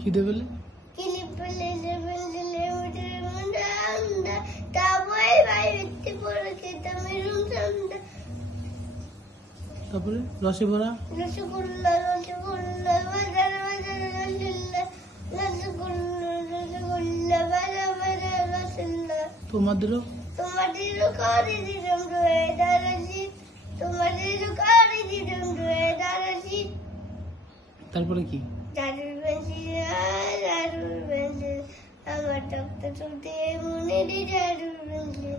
কি দেবে? তারপরে রসে ভরা রসগোল্লা রসগোল্লা বাজার বাজার রসগোল্লা রসগোল্লা বাজার বাজার রসগোল্লা। তোমাদেরও করে দিলাম রয়ে দাঁড়াচ্ছি, তোমাদেরও করে দিলাম রয়ে দাঁড়াচ্ছি। তারপরে কি? দারুর বেশি দারুর বেশি আমার ডক্টর চলতে মনে দারুর বেশি।